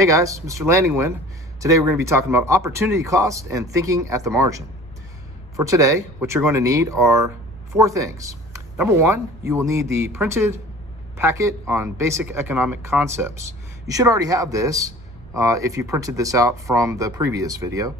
Hey guys, Mr. Landingwind. Today we're going to be talking about opportunity cost and thinking at the margin. For today, what you're going to need are four things. Number one, you will need the printed packet on basic economic concepts. You should already have this if you printed this out from the previous video,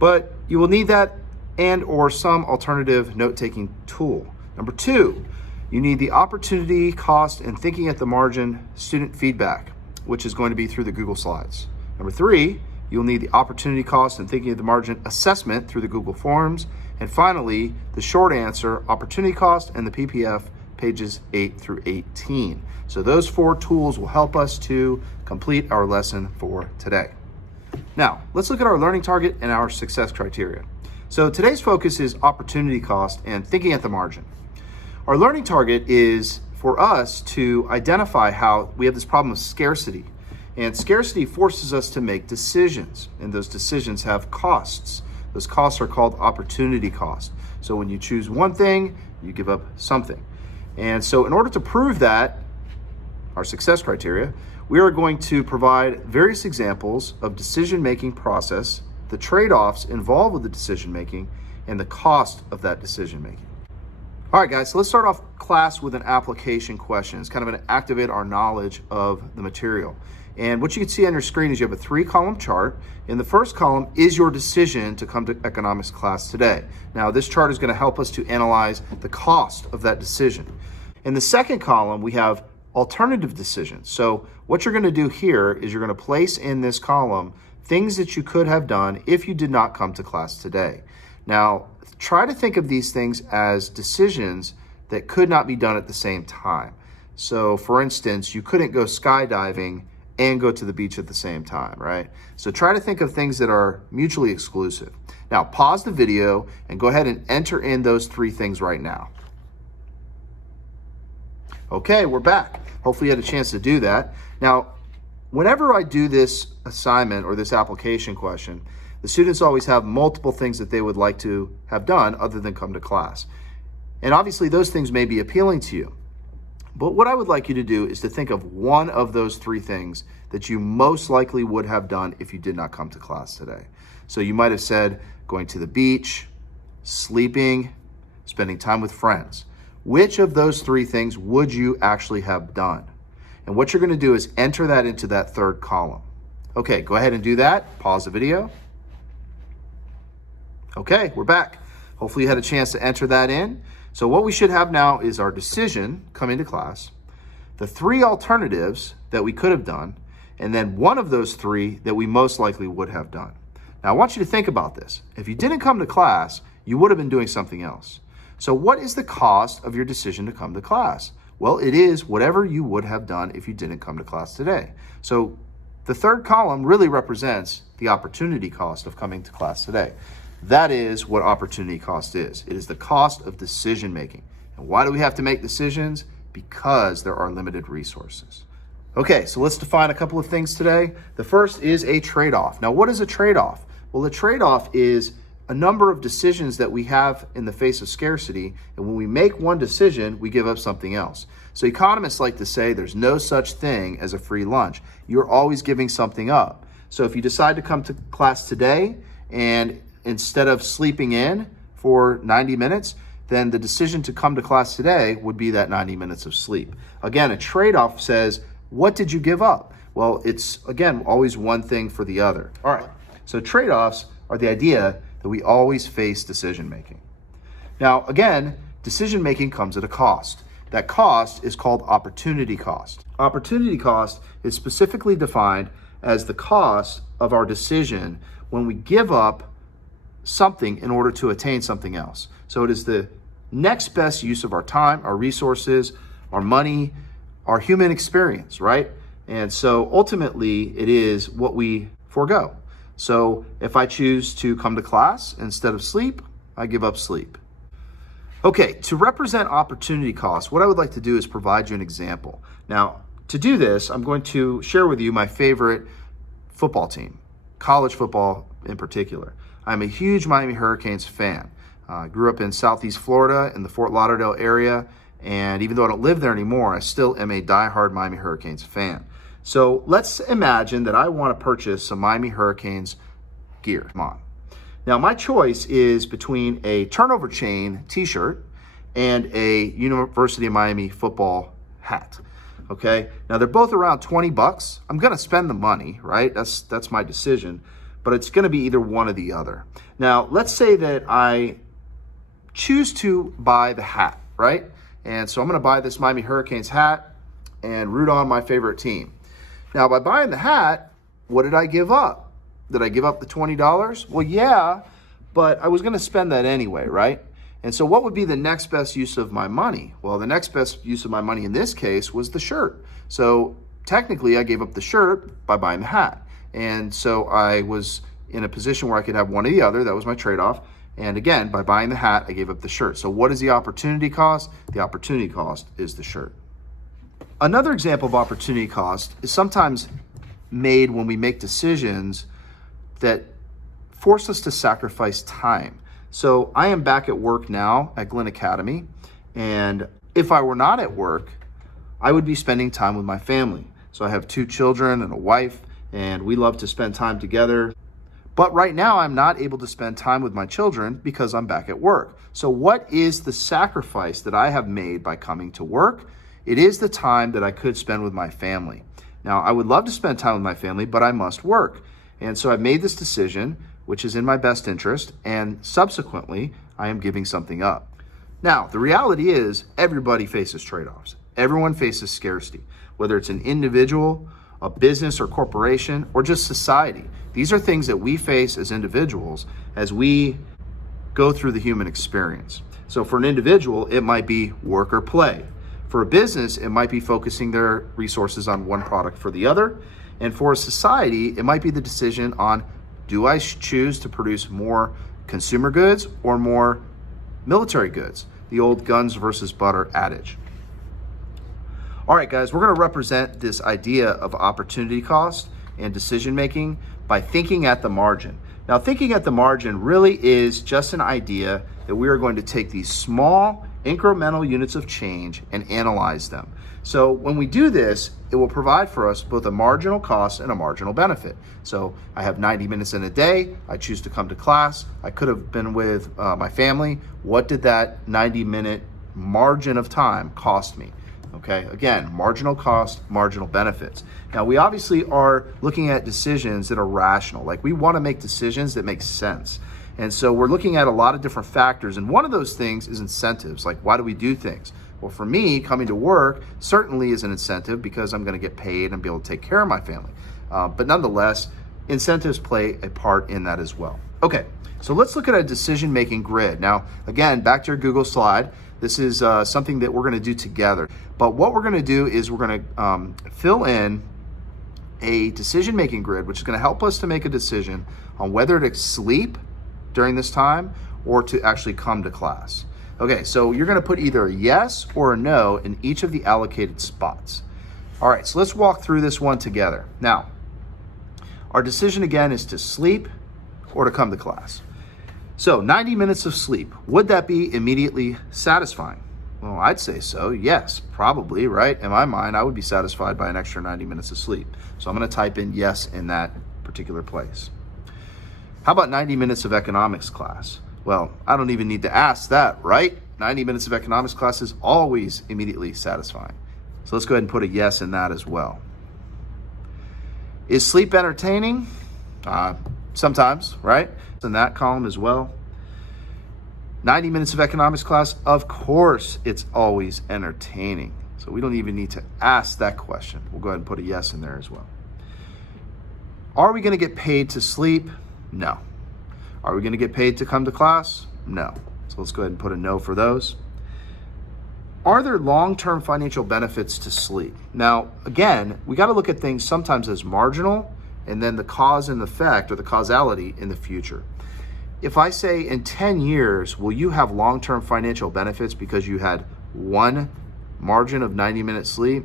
but you will need that and or some alternative note-taking tool. Number two, you need the opportunity cost and thinking at the margin student feedback, which is going to be through the Google Slides. Number three, you'll need the opportunity cost and thinking at the margin assessment through the Google Forms. And finally, the short answer, opportunity cost and the PPF, pages 8 through 18. So those four tools will help us to complete our lesson for today. Now, let's look at our learning target and our success criteria. So today's focus is opportunity cost and thinking at the margin. Our learning target is for us to identify how we have this problem of scarcity. And scarcity forces us to make decisions, and those decisions have costs. Those costs are called opportunity cost. So when you choose one thing, you give up something. And so in order to prove that, our success criteria, we are going to provide various examples of decision-making process, the trade-offs involved with the decision-making, and the cost of that decision-making. All right, guys, so let's start off class with an application question. It's kind of going to activate our knowledge of the material. And what you can see on your screen is you have a 3-column chart. In the first column is your decision to come to economics class today. Now, this chart is going to help us to analyze the cost of that decision. In the second column, we have alternative decisions. So what you're going to do here is you're going to place in this column things that you could have done if you did not come to class today. Now, try to think of these things as decisions that could not be done at the same time. So for instance, you couldn't go skydiving and go to the beach at the same time, right? So try to think of things that are mutually exclusive. Now pause the video and go ahead and enter in those three things right now. Okay, we're back. Hopefully you had a chance to do that. Now, whenever I do this assignment or this application question, the students always have multiple things that they would like to have done other than come to class. And obviously those things may be appealing to you. But what I would like you to do is to think of one of those three things that you most likely would have done if you did not come to class today. So you might have said going to the beach, sleeping, spending time with friends. Which of those three things would you actually have done? And what you're going to do is enter that into that third column. Okay, go ahead and do that. Pause the video. Okay, we're back. Hopefully you had a chance to enter that in. So what we should have now is our decision coming to class, the three alternatives that we could have done, and then one of those three that we most likely would have done. Now I want you to think about this. If you didn't come to class, you would have been doing something else. So what is the cost of your decision to come to class? Well, it is whatever you would have done if you didn't come to class today. So the third column really represents the opportunity cost of coming to class today. That is what opportunity cost is. It is the cost of decision making. And why do we have to make decisions? Because there are limited resources. Okay, so let's define a couple of things today. The first is a trade-off. Now, what is a trade-off? Well, a trade-off is a number of decisions that we have in the face of scarcity, and when we make one decision, we give up something else. So economists like to say there's no such thing as a free lunch. You're always giving something up. So if you decide to come to class today and instead of sleeping in for 90 minutes, then the decision to come to class today would be that 90 minutes of sleep. Again, a trade-off says, what did you give up? Well, it's, again, always one thing for the other. All right, so trade-offs are the idea that we always face decision-making. Now, again, decision-making comes at a cost. That cost is called opportunity cost. Opportunity cost is specifically defined as the cost of our decision when we give up something in order to attain something else. So it is the next best use of our time, our resources, our money, our human experience, right? And so ultimately it is what we forego. So if I choose to come to class instead of sleep, I give up sleep. Okay, to represent opportunity cost, what I would like to do is provide you an example. Now, to do this, I'm going to share with you my favorite football team, college football in particular. I'm a huge Miami Hurricanes fan. I grew up in Southeast Florida in the Fort Lauderdale area, and even though I don't live there anymore, I still am a diehard Miami Hurricanes fan. So let's imagine that I want to purchase some Miami Hurricanes gear. Come on. Now my choice is between a turnover chain t-shirt and a University of Miami football hat. Okay. Now they're both around $20. I'm going to spend the money, right? That's my decision, but it's going to be either one or the other. Now let's say that I choose to buy the hat, right? And so I'm going to buy this Miami Hurricanes hat and root on my favorite team. Now, by buying the hat, what did I give up? Did I give up the $20? Well, yeah, but I was going to spend that anyway, right? And so what would be the next best use of my money? Well, the next best use of my money in this case was the shirt. So technically, I gave up the shirt by buying the hat. And so I was in a position where I could have one or the other. That was my trade-off. And again, by buying the hat, I gave up the shirt. So what is the opportunity cost? The opportunity cost is the shirt. Another example of opportunity cost is sometimes made when we make decisions that force us to sacrifice time. So I am back at work now at Glenn Academy, and if I were not at work, I would be spending time with my family. So I have 2 children and a wife, and we love to spend time together. But right now I'm not able to spend time with my children because I'm back at work. So what is the sacrifice that I have made by coming to work? It is the time that I could spend with my family. Now, I would love to spend time with my family, but I must work. And so I've made this decision, which is in my best interest, and subsequently, I am giving something up. Now, the reality is everybody faces trade-offs. Everyone faces scarcity, whether it's an individual, a business or corporation, or just society. These are things that we face as individuals as we go through the human experience. So for an individual, it might be work or play. For a business, it might be focusing their resources on one product for the other. And for a society, it might be the decision on, do I choose to produce more consumer goods or more military goods? The old guns versus butter adage. All right, guys, we're going to represent this idea of opportunity cost and decision making by thinking at the margin. Now, thinking at the margin really is just an idea that we are going to take these small incremental units of change and analyze them. So when we do this, it will provide for us both a marginal cost and a marginal benefit. So I have 90 minutes in a day. I choose to come to class. I could have been with my family. What did that 90-minute margin of time cost me? Okay, again, marginal cost, marginal benefits. Now, we obviously are looking at decisions that are rational. Like, we want to make decisions that make sense. And so we're looking at a lot of different factors. And one of those things is incentives. Like, why do we do things? Well, for me, coming to work certainly is an incentive because I'm going to get paid and be able to take care of my family. But nonetheless, incentives play a part in that as well. Okay, so let's look at a decision-making grid. Now, again, back to your Google slide. This is something that we're going to do together. But what we're going to do is we're going to fill in a decision-making grid, which is going to help us to make a decision on whether to sleep during this time or to actually come to class. Okay, so you're going to put either a yes or a no in each of the allocated spots. All right, so let's walk through this one together. Now, our decision again is to sleep or to come to class. So 90 minutes of sleep, would that be immediately satisfying? Well, I'd say so, yes, probably, right? In my mind, I would be satisfied by an extra 90 minutes of sleep. So I'm going to type in yes in that particular place. How about 90 minutes of economics class? Well, I don't even need to ask that, right? 90 minutes of economics class is always immediately satisfying. So let's go ahead and put a yes in that as well. Is sleep entertaining? Sometimes, right? In that column as well. 90 minutes of economics class, of course it's always entertaining. So we don't even need to ask that question. We'll go ahead and put a yes in there as well. Are we going to get paid to sleep? No. Are we going to get paid to come to class? No. So let's go ahead and put a no for those. Are there long-term financial benefits to sleep? Now, again, we got to look at things sometimes as marginal and then the cause and effect or the causality in the future. If I say in 10 years, will you have long-term financial benefits because you had one margin of 90 minutes sleep?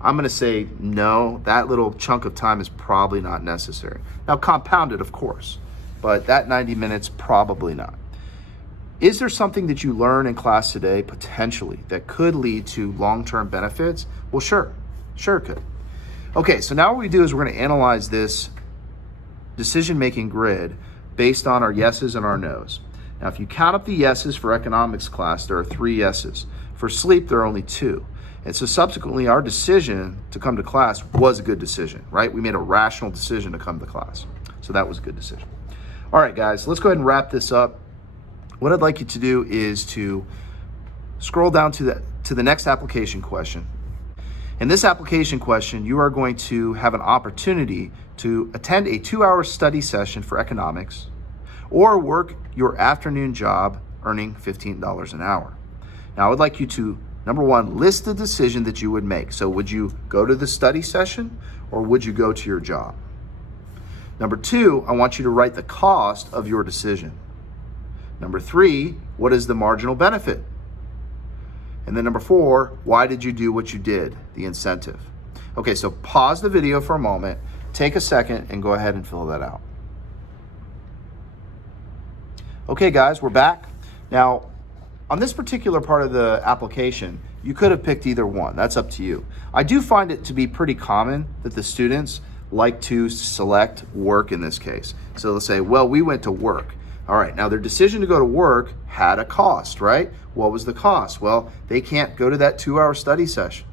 I'm going to say no, that little chunk of time is probably not necessary. Now, compounded, of course, but that 90 minutes, probably not. Is there something that you learn in class today, potentially, that could lead to long-term benefits? Well, sure it could. Okay, so now what we do is we're going to analyze this decision-making grid based on our yeses and our nos. Now, if you count up the yeses for economics class, there are 3 yeses. For sleep, there are only 2. And so subsequently, our decision to come to class was a good decision, right? We made a rational decision to come to class. So that was a good decision. All right, guys, let's go ahead and wrap this up. What I'd like you to do is to scroll down to the next application question. In this application question, you are going to have an opportunity to attend a 2-hour study session for economics or work your afternoon job earning $15 an hour. Now, I would like you to, number 1, list the decision that you would make. So would you go to the study session or would you go to your job? Number 2, I want you to write the cost of your decision. Number 3, what is the marginal benefit? And then number 4, why did you do what you did? The incentive. Okay, so pause the video for a moment, take a second, and go ahead and fill that out. Okay, guys, we're back. Now, on this particular part of the application, you could have picked either one. That's up to you. I do find it to be pretty common that the students like to select work in this case. So they'll say, well, we went to work. All right, now their decision to go to work had a cost, right? What was the cost? Well, they can't go to that 2-hour study session.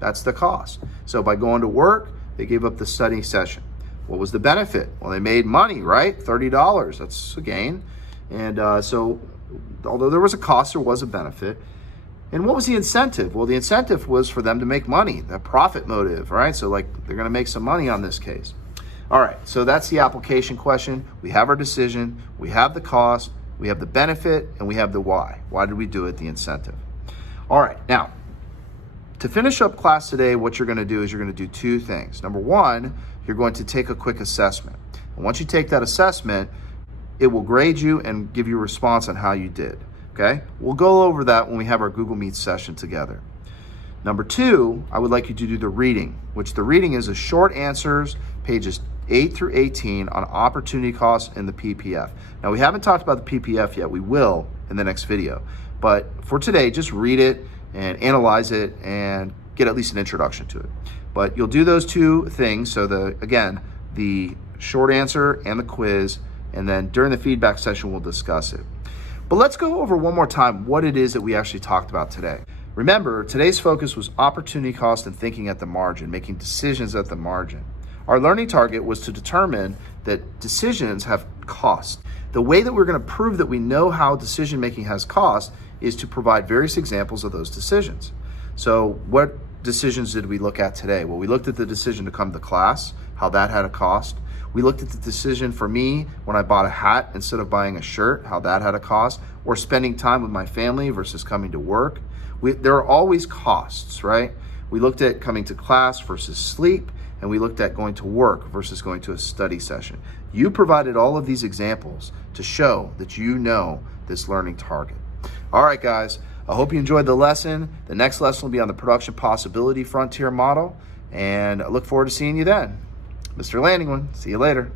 That's the cost. So by going to work, they gave up the study session. What was the benefit? Well, they made money, right? $30, that's a gain. And so although there was a cost, there was a benefit. And what was the incentive? Well, the incentive was for them to make money, the profit motive, right? So like they're gonna make some money on this case. All right, so that's the application question. We have our decision, we have the cost, we have the benefit, and we have the why. Why did we do it, the incentive? All right, now, to finish up class today, what you're gonna do is you're gonna do 2 things. Number 1, you're going to take a quick assessment. And once you take that assessment, it will grade you and give you a response on how you did, okay? We'll go over that when we have our Google Meet session together. Number 2, I would like you to do the reading, which the reading is a short answers, pages 8 through 18 on opportunity costs in the PPF. Now, we haven't talked about the PPF yet. We will in the next video. But for today, just read it and analyze it and get at least an introduction to it. But you'll do those 2 things. So again, the short answer and the quiz, and then during the feedback session, we'll discuss it. But let's go over one more time what it is that we actually talked about today. Remember, today's focus was opportunity cost and thinking at the margin, making decisions at the margin. Our learning target was to determine that decisions have cost. The way that we're going to prove that we know how decision making has cost is to provide various examples of those decisions. So what decisions did we look at today? Well, we looked at the decision to come to class, how that had a cost. We looked at the decision for me when I bought a hat instead of buying a shirt, how that had a cost, or spending time with my family versus coming to work. There are always costs, right? We looked at coming to class versus sleep, and we looked at going to work versus going to a study session. You provided all of these examples to show that you know this learning target. All right, guys, I hope you enjoyed the lesson. The next lesson will be on the production possibility frontier model, and I look forward to seeing you then. Mr. Landingman, see you later.